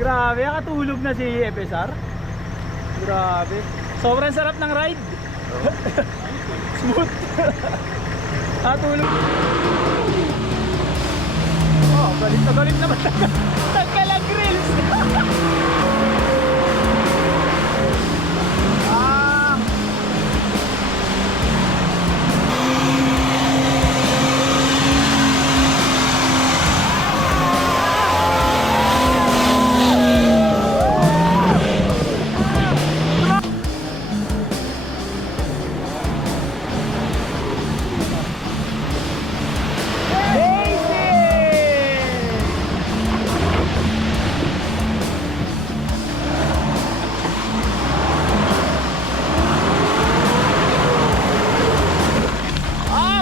Grabe, nakatulog na si FSR. Grabe. Sobrang sarap ng ride. Smooth. Nakatulog. Oh, galit na galit naman. Tagkalang grills.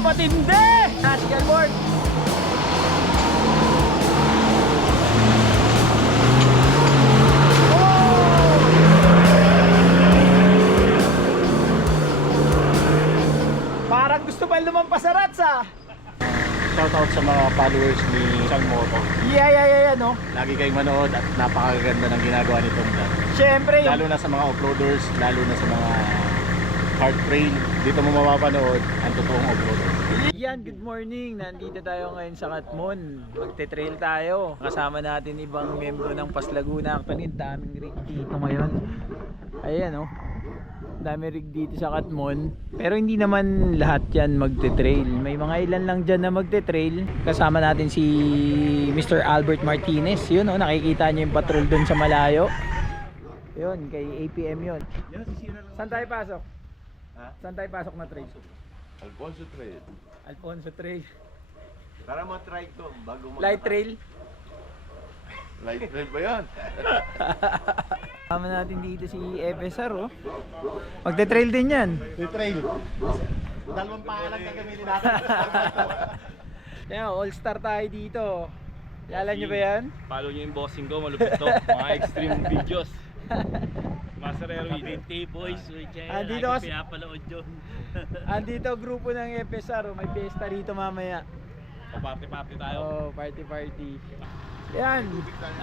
Matindi! National board! Parang gusto ba lumampas sa Ratsa? Shoutout sa mga followers ni Chang Moto. Yeah, no? Lagi kayong manood at napakaganda ng ginagawa nitong vlog. Siyempre yung... Lalo na sa mga offroaders, lalo na sa mga hard trail. Dito mo mapapanood ang totoong offroader. Yan, good morning. Nandito tayo ngayon sa Katmon. Magte-trail tayo. Kasama natin ibang membro ng PAS Laguna. Actually, daming rig dito ngayon. Ayan, oh. Dami rig dito sa Katmon. Pero hindi naman lahat yan magte-trail. May mga ilan lang dyan na magte-trail. Kasama natin si Mr. Albert Martinez. Yun, oh, nakikita niyo yung patrol dun sa malayo. Yun, kay APM yun. Saan tayo pasok? Ha? Saan tayo pasok na trail? Alfonso Trail. Alfonso Trail. Tara mo try ko bago mo. Light Trail. Light Trail ba yan? Kasama natin dito si FSR, oh. Magte-trail din yan. Trail. Dalawang pangalan gagamitin natin. Yan, all-star tayo dito. Lala nyo ba yan? Follow nyo yung bossing ko, malupit to. Mga extreme videos. Masarero yun. Boys, Andito lagi kasi- pinapanood yun. Andito grupo ng FSR, oh. May fiesta rito mamaya. Party-party tayo. Oh, party. Yan,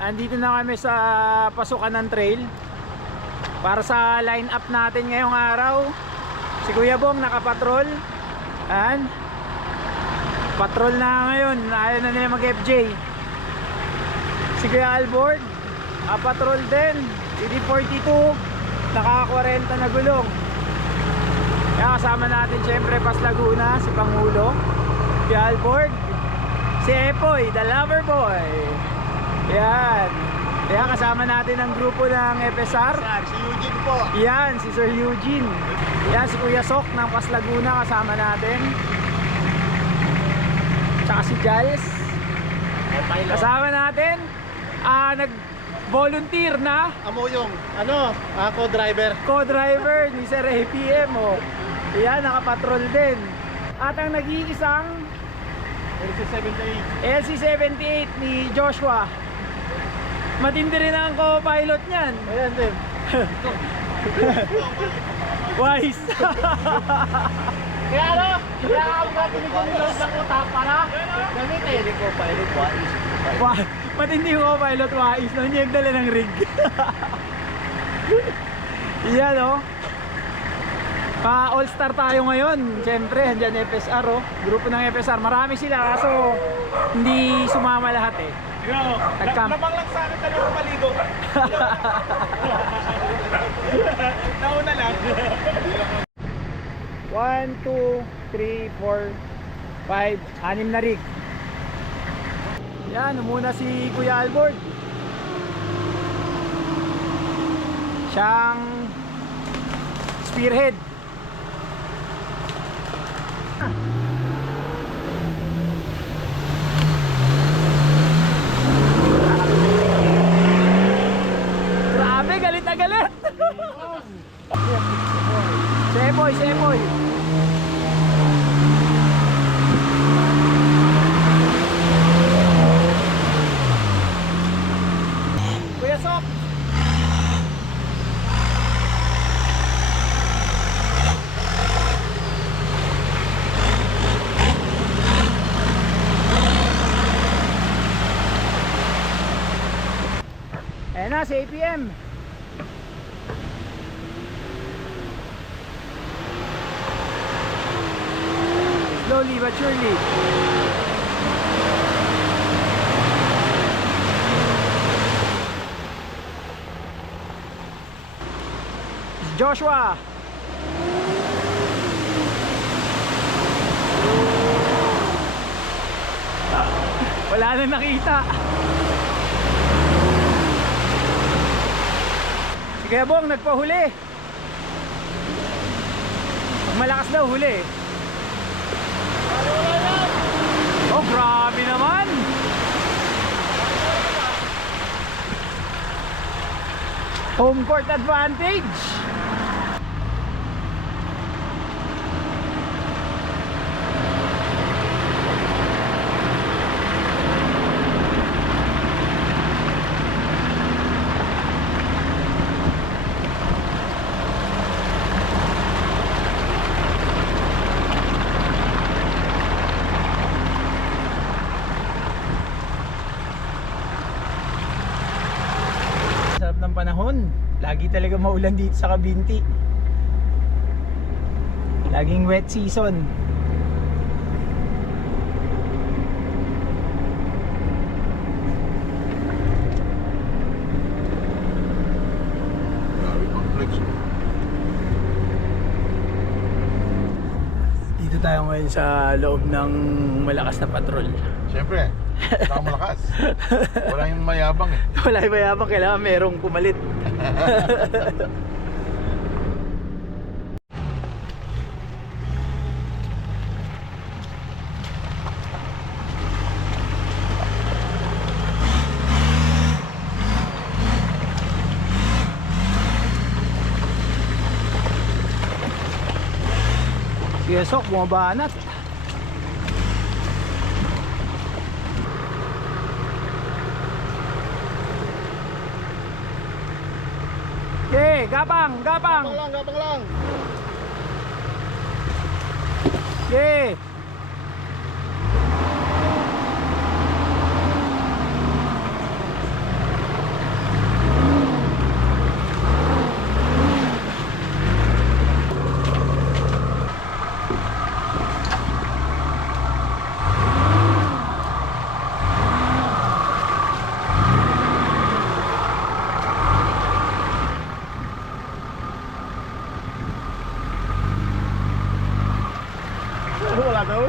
andito na kami sa pasukan ng trail. Para sa line up natin ngayong araw. Si Kuya Bong nakapatrol. Yan. Patrol na ngayon, ayaw na nila mag-FJ. Si Kuya Albord patrol din. Si D42 naka-40 na gulong. Kaya kasama natin syempre PAS Laguna, si Pangulo, si Albord, si Epoy, the lover boy. Yan. Kaya kasama natin ang grupo ng FSR. Si Eugene po. Yan, si Sir Eugene. Yan, si Kuya Sok ng PAS Laguna kasama natin. Tsaka si Giles. Kasama natin. Nag-volunteer na Amo yung co-driver. co-driver ni Sir APM, oh. Yan, nakapatrol din. At ang nag-iisang LC78 ni Joshua. Matindi rin ang co-pilot niyan. Ayan din. Wise. Kaya ako natin yung load ng utak para gamitin. Hindi ko pilot wise. Matindi yung co-pilot, wise. Nanyeg dala ng rig. Yan, oh. All-star tayo ngayon. Siyempre, andyan FSR, oh. Grupo ng FSR. Marami sila, kaso hindi sumama lahat, eh. Nag-camp. Labang lang sa akin dalawang paligo. Nauna lang. 1, 2, 3, 4, 5, 6 na rig. Yan, muna si Kuya Albord. Siyang spearhead. Grabe, galit na galit. Sepoy. Kuya Sok. Ayan na, si APM. Slowly but surely. Joshua. Wala na nakita. Si Kuya Bong nagpahuli. Pag malakas daw huli. Oh, grabe naman. Home court advantage. Sarap ng panahon. Lagi talaga maulan dito sa Kabinti. Laging wet season. Grabe pang flex. Dito tayo ngayon sa loob ng malakas na patrol. Siyempre, saka malakas. Wala yung mayabang eh. Wala yung mayabang, kailangan merong pumalit. Sige, Sok, bumabanat. Okay, gapang, gapang. Gabang lang. Okay. Wala daw.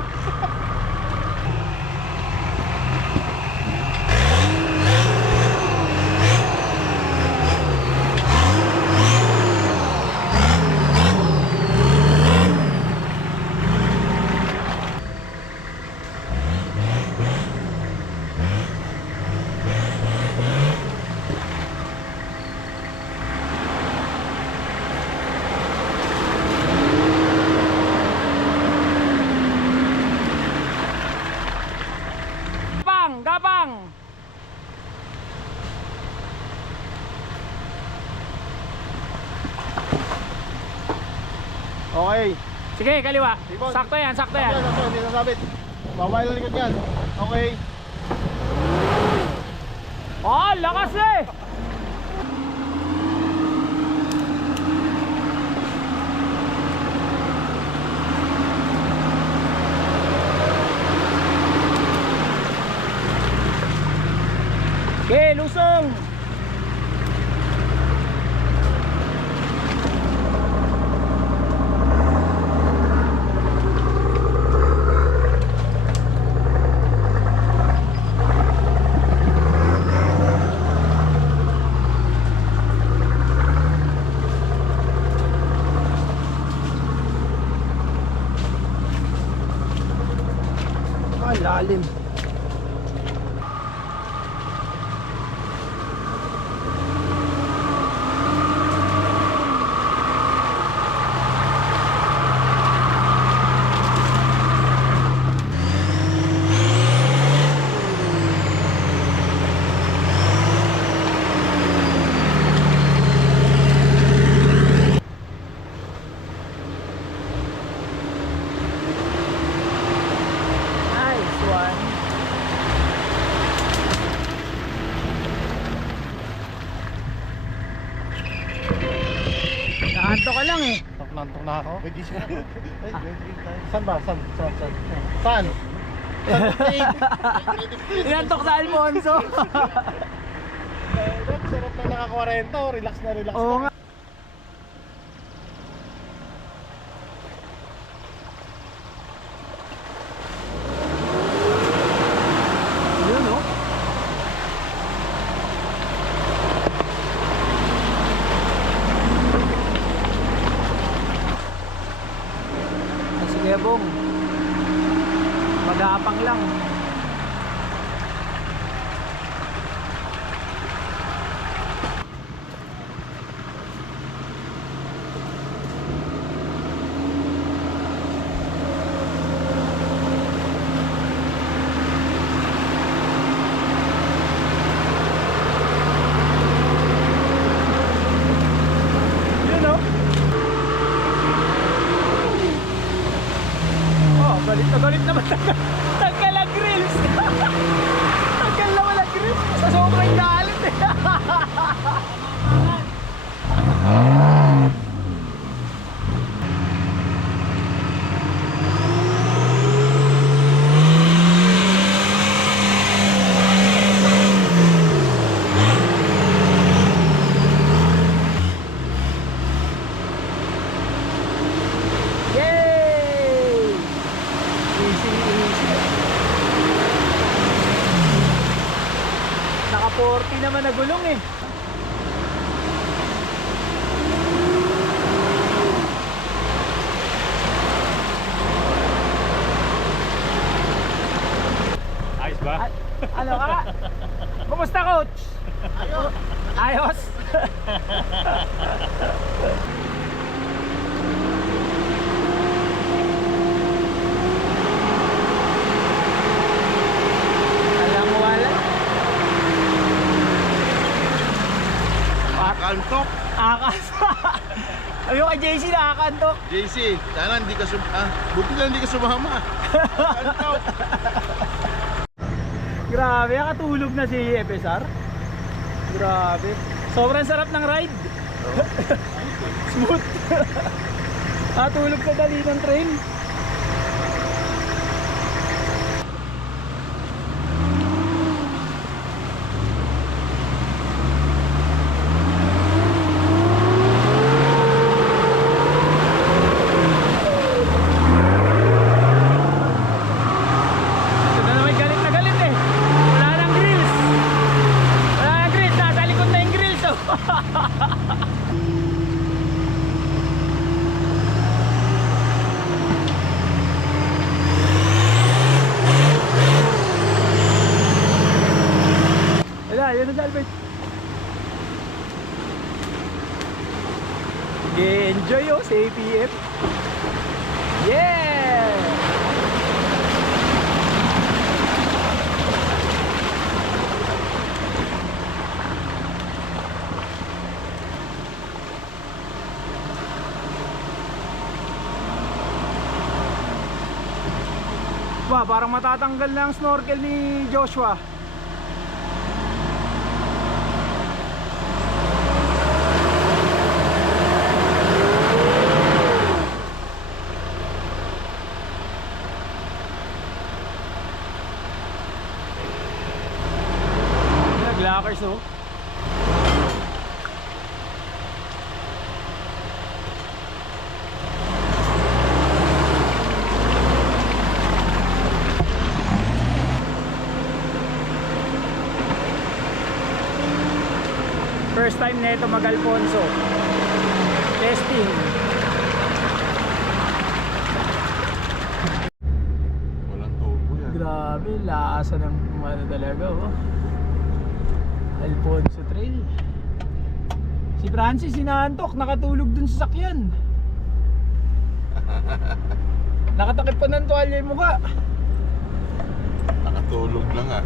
Gapang, gapang. Okay. Sige, kaliwa. Ibon. Sakto yan, sakto yan. Hindi nasabit. Babay lang likod yan. Okay. Oh, lakas eh. Okay, lusong. Inaanto ka lang eh. Tok na ako. Pwede siya. Saan ba? Saan? Saan? Inaantok sa Alfonso. Sarap na naka-40. Relax na relax. Oo nga. Yun oh. Sige bong. Magapang lang. Yun oh. Oh, galit naman. Tanggal ang grills. Tanggal naman ang grills. Sa sobrang galit eh. Yay! Easy. Naka 40 naman na gulong eh. Ayos ba? Ano ka? Kumusta coach? Ayos. Alam mo wala? Kantok. Akas. Ayun kay JC nakakantok. JC, sana hindi ka buti na hindi ka sumama. Kantok. Grabe, nakatulog na si FSR. Grabe. Sobrang sarap ng ride. Smooth. Nakatulog sa dali ng train. Ito na naman galit na galit eh. Wala nang grills. Wala nang grills. Nasa likod na yung grills oh. Wala, yun na si Albert. Enjoy oh sa APF. Yeah! Ba, parang matatanggal na ang snorkel ni Joshua. Nag-lockers oh. First time neto mag-Alfonso. Testing. Walang turbo yan. Grabe, laasa ng ano talaga oh. Alfonso Trail. Si Francis inaantok, nakatulog dun sa sakyan. Nakatakip pa ng tuwalya yung mukha. Nakatulog lang ah.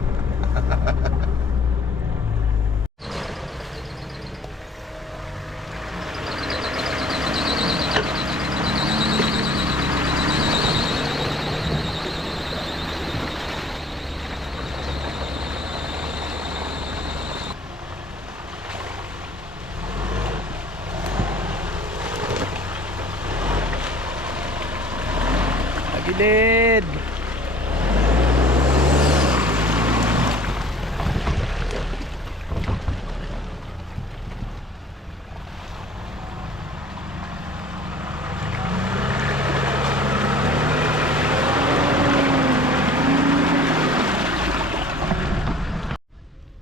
Gilid.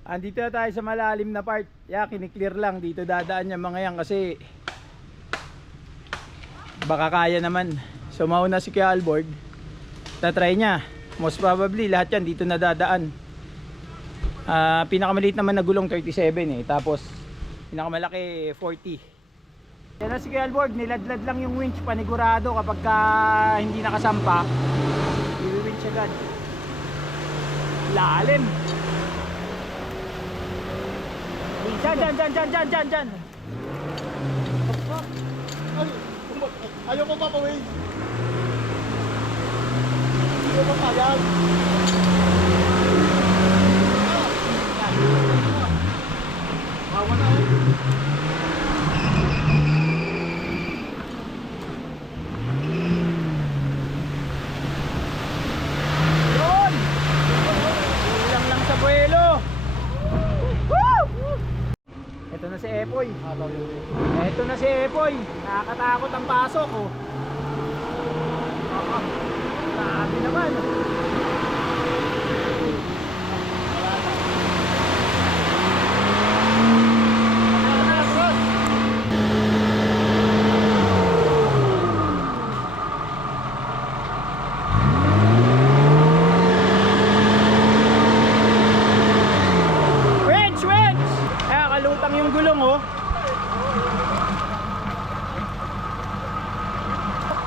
Andito na tayo sa malalim na part. Kiniklear lang. Dito dadaan yung mga yan kasi baka kaya naman. So mauna si Kuya Albord. Tatry niya. Most probably lahat yan dito na dadaan. Pinakamaliit naman na gulong 37 eh. Tapos pinakamalaki 40. Yan na si Kuya Albord. Niladlad lang yung winch panigurado kapag hindi nakasampa. I-winch agad. Lalim. Dyan. Ayaw ko pa pawin. Ayaw ko pa yan. Bawa na Yun! Kulang lang sa buwelo. Woo! Ito na si Epoy. Ito na si Epoy. Nakakatakot ang pasok oh. Grabe naman. Winch! Kaya kalutang yung gulong oh.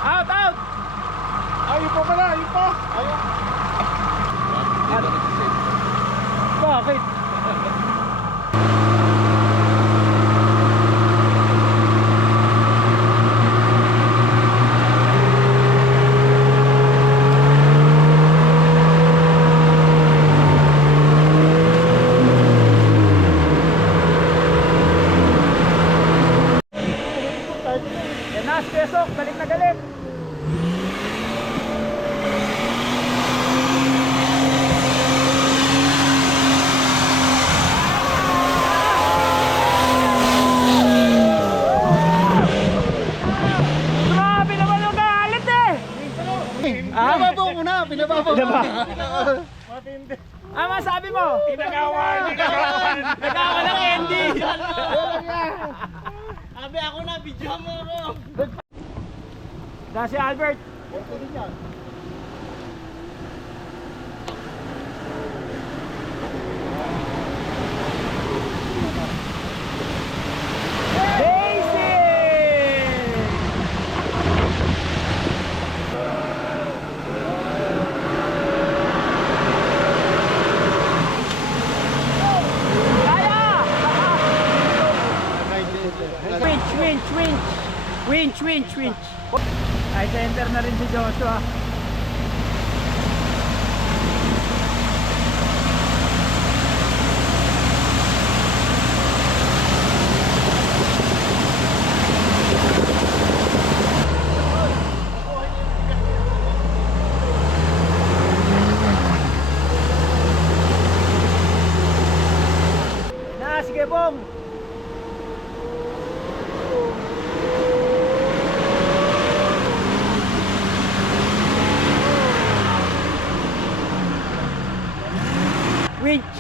Out! Ayaw pa pala, ayaw pa. Ayaw. Bakit? Yan na, Spesok, galit na galit. Grabe naman yung galit eh! Pinababaw mo na, pinababaw mo na. Masabi mo? Nagkawa ng candy! Sabi ako na, video mo ako. Si Albert. Winch. Ay, center na rin si Joshua. Sige bong. Winch.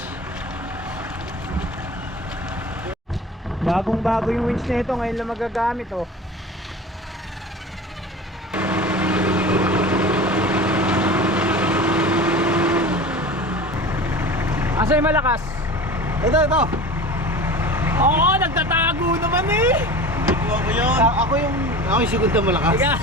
Bagong-bago yung winch nito, ngayon lang magagamit oh. Asa yung malakas? Ito. Oo, nagtatago naman eh. Ako yun. Ako yung segunda malakas.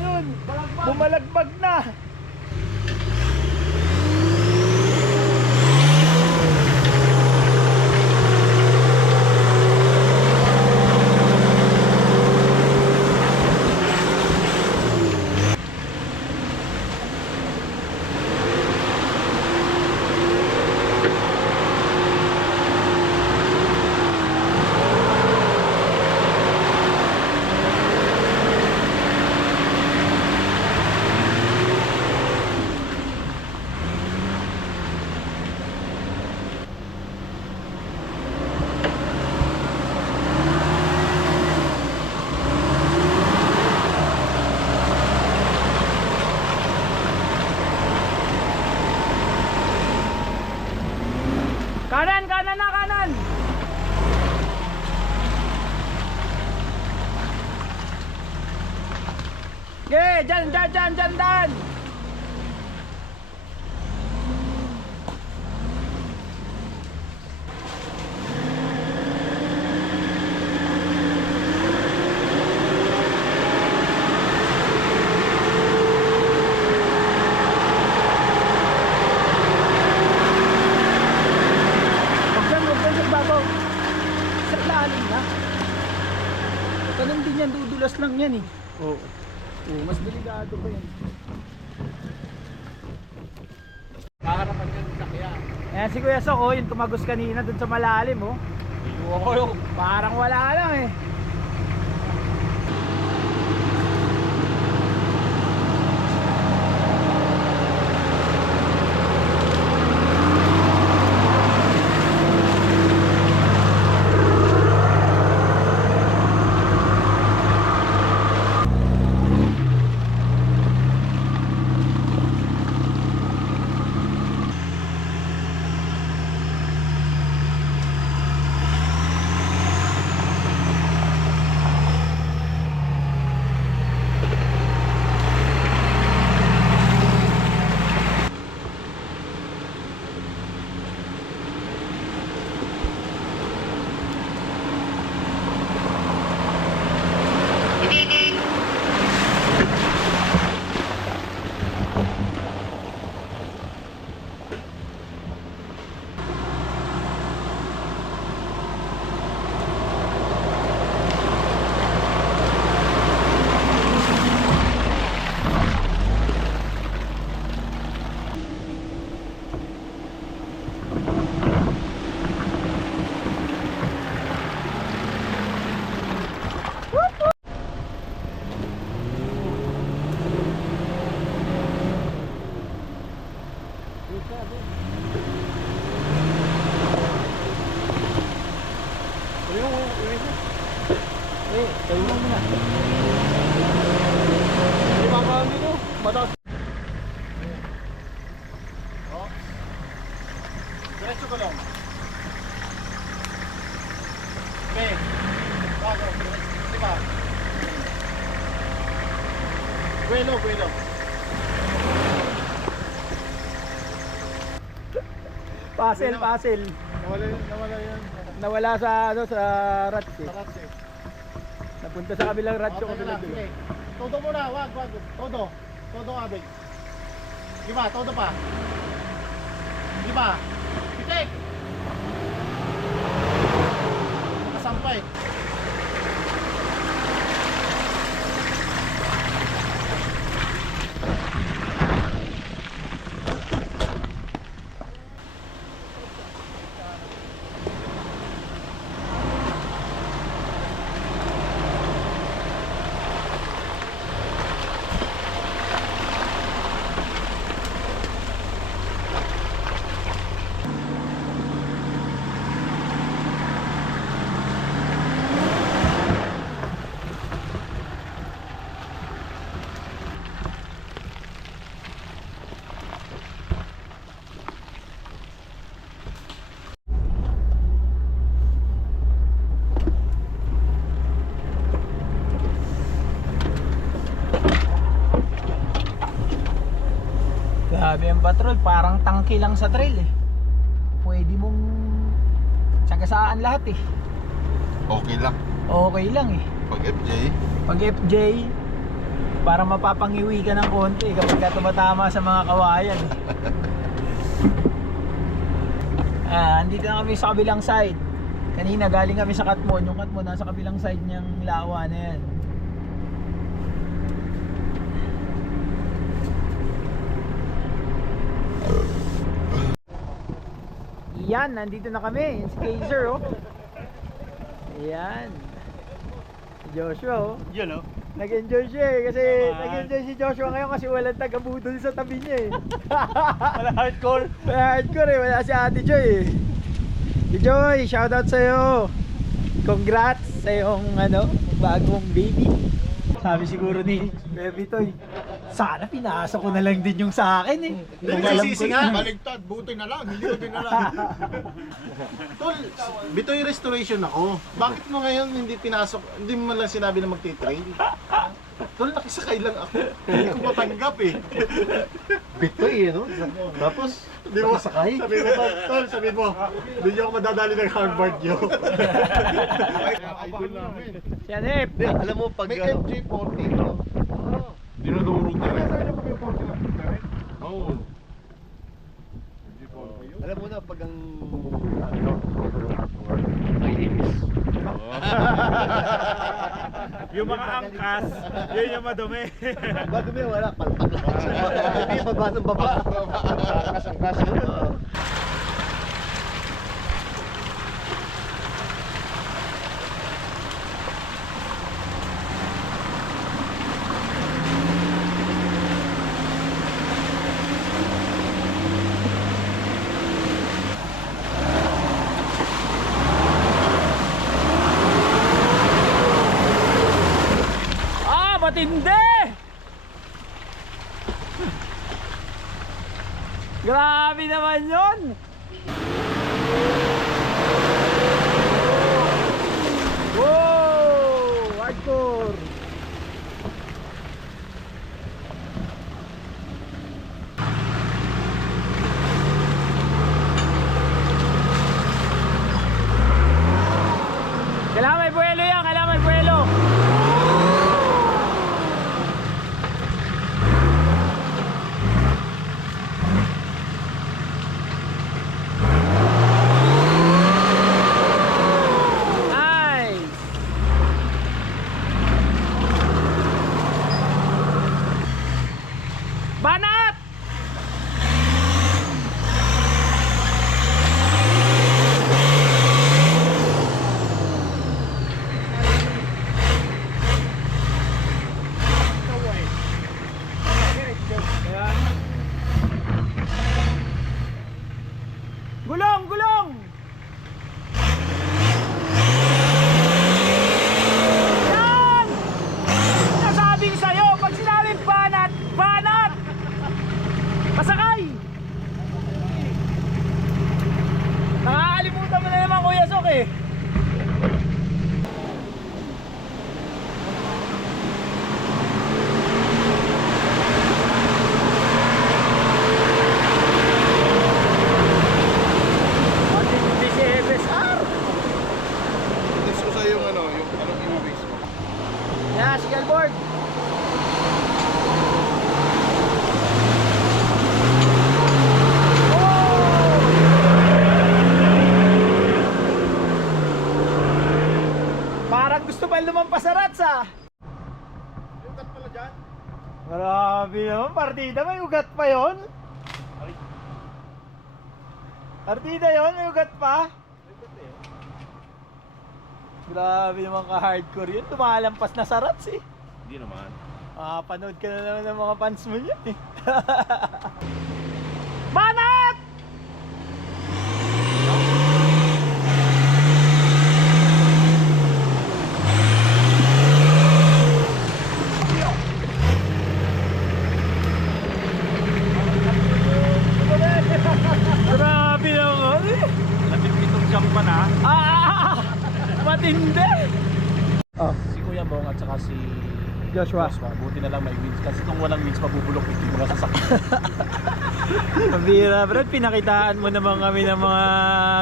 nun. Bumalagbag na. Kanan, kanan na, kanan. Okay, dyan, dyan. Huwag dyan sa babaw. Sa lalim na. Ganun din yan, dudulas lang yan eh. Oo. Mas delikado pa yan. Kakarapan yan sa kaya. Ayan si Kuya Sok, oh, yung tumagos kanina dun sa malalim, oh. Inuwa ko yung. Parang wala lang eh. Eh, tayo mo muna. Hindi makakahan dito. Mataas. Oh. Diretso ko lang. Okay. Bago. Diba? Buelo. Puzzle. Nawala yan. Nawala sa rats eh. Sarap eh. Napunta sa kabilang rats yung kabilang dulo. Sige. Todo muna, wag. Todo. Todo abig. Diba? Todo pa. Diba? Pitik! Nakasampay. Grabe ang patrol, parang tangke lang sa trail eh. Pwede mong sagasaan lahat eh. Okay lang. Okay lang eh. Pag FJ, Pag FJ, Para mapapangiwi ka ng konti kapag ka tumatama sa mga kawayan. Andito na kami sa kabilang side. Kanina galing kami sa Katmon. Yung Katmon nasa kabilang side niyang lawa na yan. Yan, nandito na kami. Si Kaiser, oh. Yan. Si Joshua, oh. Yun, oh. Nag-enjoy siya eh. Kasi nag-enjoy si Joshua ngayon kasi walang taga-budol sa tabi niya eh. Wala hardcore. Wala hardcore eh. Wala si Ate Joy eh. Si Joy, shoutout sa'yo. Congrats sa iyong bagong baby. Sabi siguro ni Baby Toy, sana pinasa ko na lang din yung sa akin eh. Nagsisisi nga. Baligtad, buti na lang, hindi ko din na lang. Tol, Bitoy restoration ako. Bakit mo ngayon hindi pinasok, hindi mo man lang sinabi na magti-trail? Tol, nakisakay lang ako. Hindi ko matanggap eh. Bitoy no? Tapos, hindi mo sakay? Sabi mo, Tol, sabi mo, hindi ako madadali ng Harvard nyo. Idol namin. Si Anep. Alam mo, pag May MJ40, no? Dinudurog na rin. Oo. alam mo na, pag ang Yung mga angkas, yun yung madumi. madumi, wala, palpak lang. Hindi, baba ng baba. Kasang-kas. Matindi! Grabe naman yun! Wow! Hardcore! Kailangan may buwelo yan! Kailangan may buwelo! Banat! Gulong! Gulong! Yan! Nasabing sa'yo, pag sinabing banat, banat! Pasakay! Nakakalimutan mo na naman Kuya Sok eh. Hindi si FSR. Tips ko sa'yo yung anong i-waste mo. Yan, skateboard. Parang gusto pa lumampas sa rats ah. Ugat pala dyan. Grabe naman, partida may ugat pa yon. Partida yon, may ugat pa. Grabe naman ka-hardcore yun, tumalampas na sa rats eh. Hindi naman. Panood ka na naman ng mga fans mo yun eh. Banat! Grabe naman eh. Lapit itong champan ha. Matindi! Si Kuya Bong at saka si Joshua. Buti na lang may wins. Kasi kung walang wins, mabubulok hindi mo sasakyan. Mabira, Brad, pinakitaan mo naman kami ng mga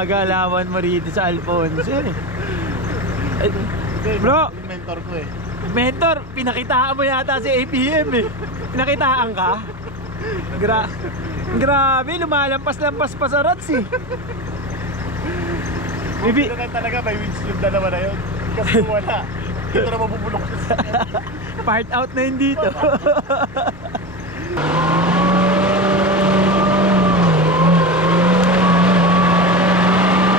galawan mo rito sa Alfonso eh. Bro! Yung mentor ko eh. Mentor, pinakitaan mo yata si APM eh. Pinakitaan ka? Grabe, lumalampas-lampas pa sa rats eh. Bibi, Ito na talaga, may wins yung dalawa na yun. Kasi kung wala, dito na mabubulok. part out na yun dito.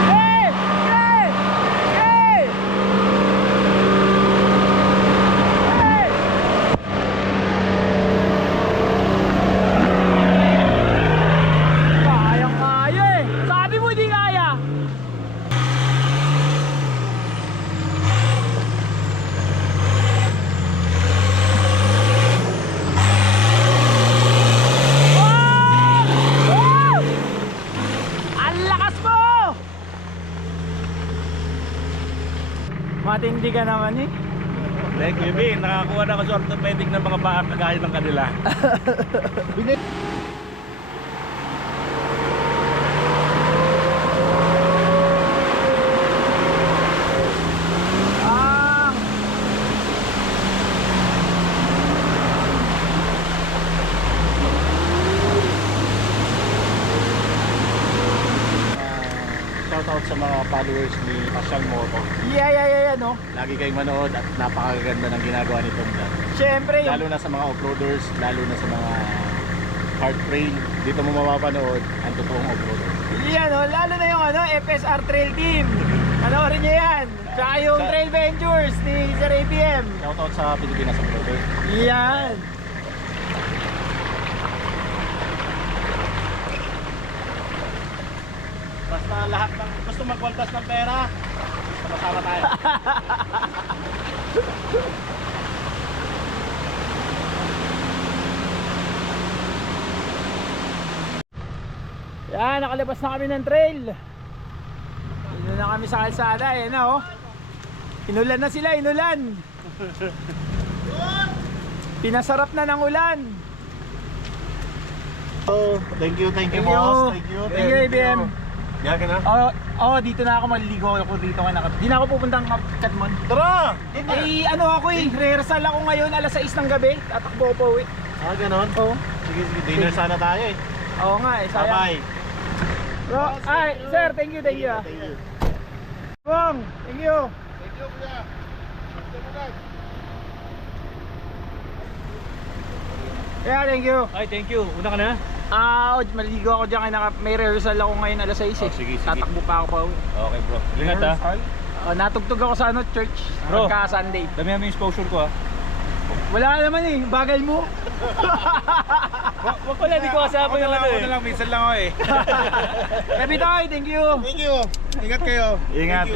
Hey! Hey! Hey! Hey! Kayang-kaya eh. Sabi mo di kaya. Wow! Ang lakas mo! Matindi ka naman eh. Thank you, B. Nakakuha na ako sa orthopedic ng mga paa kagaya ng kanila. Ah! Shoutout sa mga followers ni Pasyal Moto. Yeah, no? Lagi kayong manood at napakaganda ng ginagawa ni Tom Dan. Siyempre, Lalo na sa mga offroaders, lalo na sa mga hard trail. Dito mo mapapanood ang totoong offroader. yan, no? Lalo na yung FSR Trail Team. Panoorin niyo yan. Tsaka yung Trail Ventures ni Sir APM. Shoutout sa Pilipinas Offroader. Yan. Basta lahat ng gusto magwaldas ng pera, sama-sama tayo. Yan, nakalabas na kami ng trail. Dito na kami sa kalsada, na oh. Inulan na sila, inulan. Pinasarap na ng ulan. Oh, thank you boss. Thank you. Thank you, ABM. Yan ka na? Dito na ako maliligo ako dito ngayon. Di na ako pupuntang Katmon. Tara! Eh, ano ako rehearsal ako ngayon alas 6 ng gabi. Tatakbo po uwi. Ah, ganon? Oo. Sige, dinner sana tayo eh. Oo nga eh, sayang. Bye-bye. Bro, ay, sir, thank you ah. Bong, thank you. Thank you, kuya. Yeah, thank you. Ay, thank you. Una ka na? Maligo ako dyan kaya may rehearsal ako ngayon alas 6 eh. Oh, sige. Tatakbo pa ako pa uwi. Okay, bro. Ingat ha. Natugtog ako sa church. Bro. Pagka Sunday. Damihan mo yung exposure ko ha. Wala naman eh, bagal mo. Wag pala, di ko kasama yung ano eh. minsan lang ako eh. Kapitoy, thank you. Thank you. Ingat kayo. Ingat.